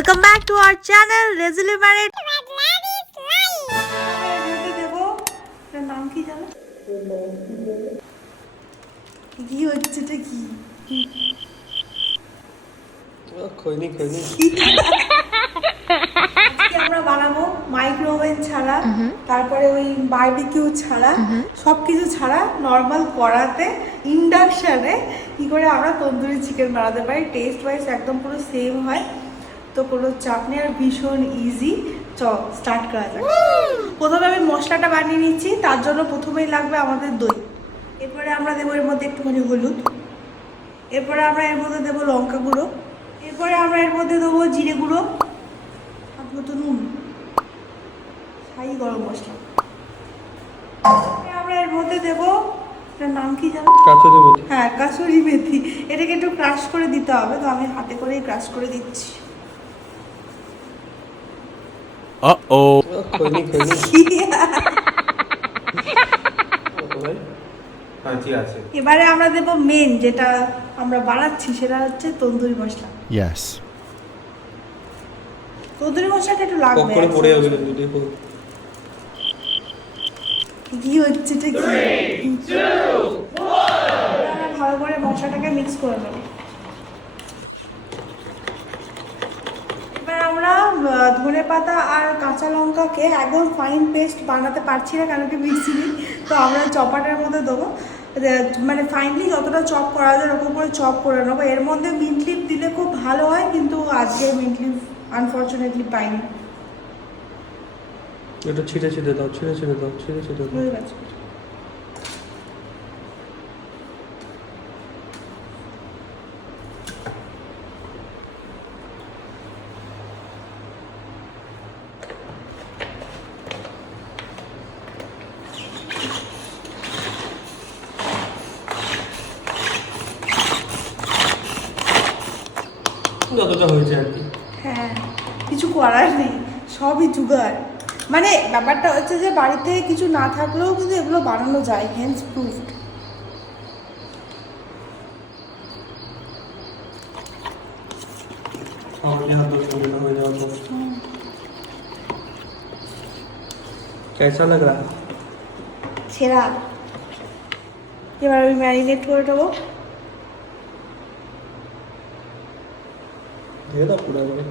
Welcome back to our channel, Lazily Married. নাম কি জানো? কি হচ্ছে এটা কি? খৈনি আজকে আমরা বানাবো মাইক্রোওভেন ছাড়া, তারপরে ওই বারবিকিউ ছাড়া, সবকিছু ছাড়া নর্মাল কড়াতে ইন্ডাকশনে কি করে আমরা তন্দুরি চিকেন বানাতে পারি। টেস্ট ওয়াইজ একদম পুরো সেম হয়, তো কোনো চাপ নেই আর ভীষণ ইজি। স্টার্ট করা যাক। প্রথমে আমি মশলাটা বানিয়ে নিচ্ছি, তার জন্য প্রথমেই লাগবে আমাদের দই। এরপরে আমরা দেবো এর মধ্যে একটুখানি হলুদ, এরপরে আমরা এর মধ্যে দেবো লঙ্কা গুঁড়ো, এরপরে আমরা এর মধ্যে দেবো জিরে গুঁড়ো, মতো নুন, ছাই গরম মশলা। আমরা এর মধ্যে দেবো, এটার নাম কি জানো? কাসুরি মেথি। হ্যাঁ, কাসুরি মেথি। এটাকে একটু ক্রাশ করে দিতে হবে, তো আমি হাতে করেই ক্রাশ করে দিচ্ছি। খৈনি এবারে আমরা দেবো মেন যেটা আমরা বানাচ্ছি, সেটা হচ্ছে তন্দুরি মশলা। Yes. তন্দুরি মশলাটা একটু লাগবে। করে পড়ে যাবে দুধে। কি হচ্ছে এটা কি? ভালো করে মশলাটাকে মিক্স করে নেব। এবার আমরা ধনে পাতা আর কাঁচা লঙ্কাকে একদম ফাইন পেস্ট বানাতে পারছি না, কেন কি মিক্সি নেই, তো আমরা চপারের মধ্যে দেবো। মানে ফাইনলি যতটা চপ করা যায় ওরকম করে চপ করে নেবো। এর মধ্যে মিন্ট লিফ দিলে খুব ভালো হয়, কিন্তু আজকে মিন্ট লিফ আনফর্চুনেটলি পাইনি। এটা ছিঁড়ে দাও। বুঝতে পারছি। যতটা হয়েছে আর কি। হ্যাঁ, কিছু করার নেই, সবই জুগাড়। মানে ব্যাপারটা হচ্ছে যে বাড়িতে কিছু না থাকলেও কিন্তু এগুলো বানানো যায়, হেন্স প্রুফড। আমাকে হাত ধরে হয়ে যাওয়ার পর कैसा लग रहा है? সেরা। এবার আমি ম্যারিনেট করে দেবো। দিয়ে দাও পুরো করে।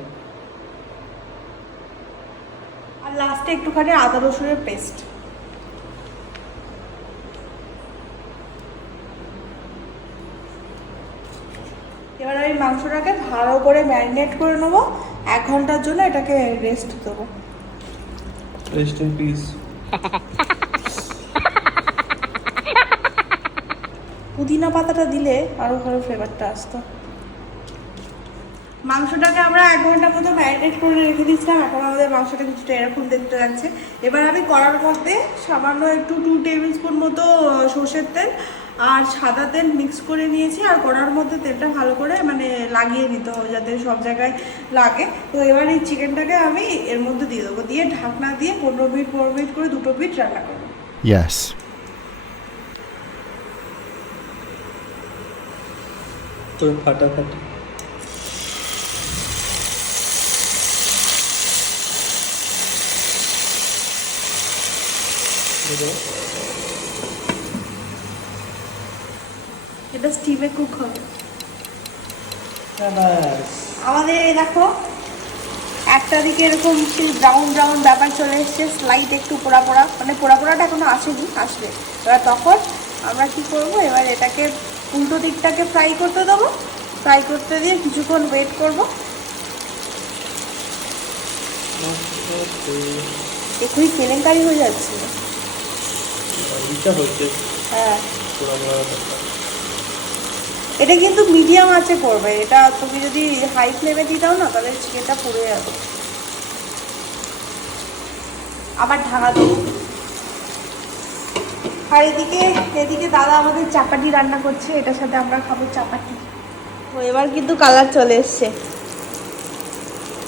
আর লাস্টে একটুখানি আদা রসুনের পেস্ট। এবার আমি মাংসটাকে ভালো করে ম্যারিনেট করে নেবো। 1 ঘন্টার জন্য এটাকে রেস্ট দেবো। Rest in peace. পুদিনা পাতাটা দিলে আরো ভালো ফ্লেভারটা আসতো। মাংসটাকে আমরা 1 ঘন্টার মতো ম্যারিনেট করে রেখে দিচ্ছিলাম। এখন আমাদের মাংসটা কিছুটা এরকম দেখতে লাগছে। এবার আমি কড়ার মধ্যে সামান্য একটু 2 টেবিল স্পুন মতো সর্ষের তেল আর সাদা তেল মিক্স করে নিয়েছি। আর কড়ার মধ্যে তেলটা ভালো করে মানে লাগিয়ে নিতে হবে যাতে সব জায়গায় লাগে। তো এবার এই চিকেনটাকে আমি এর মধ্যে দিয়ে দেবো, দিয়ে ঢাকনা দিয়ে 15 মিনিট করে 2 মিনিট রান্না করবো। Yes. তো ফাটাফাটি। এটা স্টিমে কুক হবে। আমাদের এই দেখো একটা দিকে এরকম সেই ব্রাউন ব্যাপার চলে এসছে, স্লাইড একটু পোড়া মানে পোড়াটা এখনো আসেনি, আসবে। এবার তখন আমরা কি করব, এবার এটাকে উল্টো দিকটাকে ফ্রাই করতে দেবো। ফ্রাই করতে দিয়ে কিছুক্ষণ ওয়েট করবো। এখনই কেলেঙ্কারি হয়ে যাচ্ছে। হ্যাঁ, এটা কিন্তু মিডিয়াম আঁচে করবে। এটা তুমি যদি হাই ফ্লেমে দিয়ে দাও না, তাহলে চিকেনটা পুড়ে যাবে। আবার ঢাকা দেবো। আর এদিকে দাদা আমাদের চাপাটি রান্না করছে, এটার সাথে আমরা খাবো চাপাটি। তো এবার কিন্তু কালার চলে এসছে।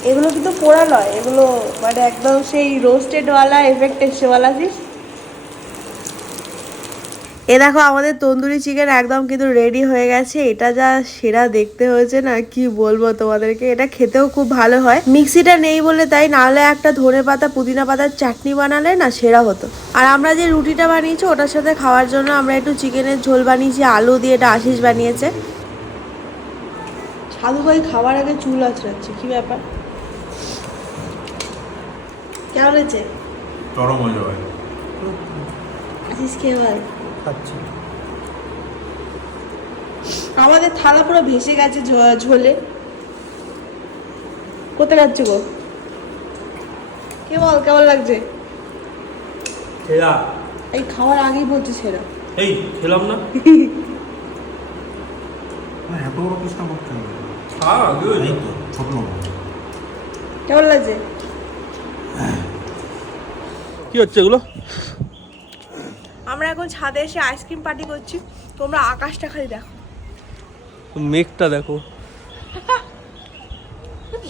এগুলো কিন্তু পোড়া নয়, এগুলো মানে একদম সেই রোস্টেডওয়ালা এফেক্ট এসেওয়ালা। এ দেখো আমাদের তন্দুরি চিকেন একদম কিন্তু রেডি হয়ে গেছে। এটা যা সেরা দেখতে হয়েছে না, কি বলবো তোমাদেরকে। এটা খেতেও খুব ভালো হয়। মিক্সিটা নেই বলে তাই, নাহলে একটা ধনেপাতা পুদিনা পাতার চাটনি বানালে না সেরা হতো। আর আমরা যে রুটিটা বানিয়েছি ওটার সাথে খাওয়ার জন্য আমরা একটু চিকেনের ঝোল বানিয়েছি আলু দিয়ে, এটা আশিস বানিয়েছে। সাধু ভাই খাবার আগে চুল আঁচড়াচ্ছে, কি ব্যাপার? কেমন হয়েছে? চরম মজা হয়। আশিস খেয়ে বল। খাচ্ছি। আমাদের থালা পুরো ভেসে গেছে ঝোলে। কোথায় যাচ্ছ গো? কে বল কেমন লাগছে? খেলা এই খাওয়ার আগেই বলছে সেরা। এই খেলাম না। এত বড় পিসটা করতে হবে। হ্যাঁ এই তো ছোট লবণ। কেমন লাগছে? কি হচ্ছে এগুলো? আমরা এখন ছাদে এসে আইসক্রিম পার্টি করছি। তোমরা আকাশটা খালি দেখো, মেঘটা দেখো।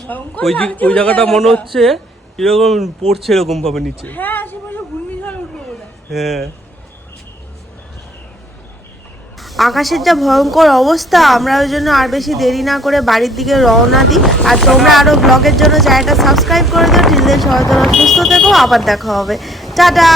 ভয়ঙ্কর ওই লাগছে ওই জায়গাটা মনে জায়গাটা। হচ্ছে এরকম পড়ছে এরকম ভাবে নিচে। হ্যাঁ আশেপাশে ঘূর্ণিঝড় উঠবে বোধহয়। হ্যাঁ আকাশের যা ভয়ঙ্কর অবস্থা, আমরা ওই জন্য আর বেশি দেরি না করে বাড়ির দিকে রওনা দিই। আর তোমরা আরো ব্লগের জন্য চ্যানেলটা সাবস্ক্রাইব করে দিও। টিল দেন সবাই তোমরা সুস্থ থেকো, আবার দেখা হবে। টাটা।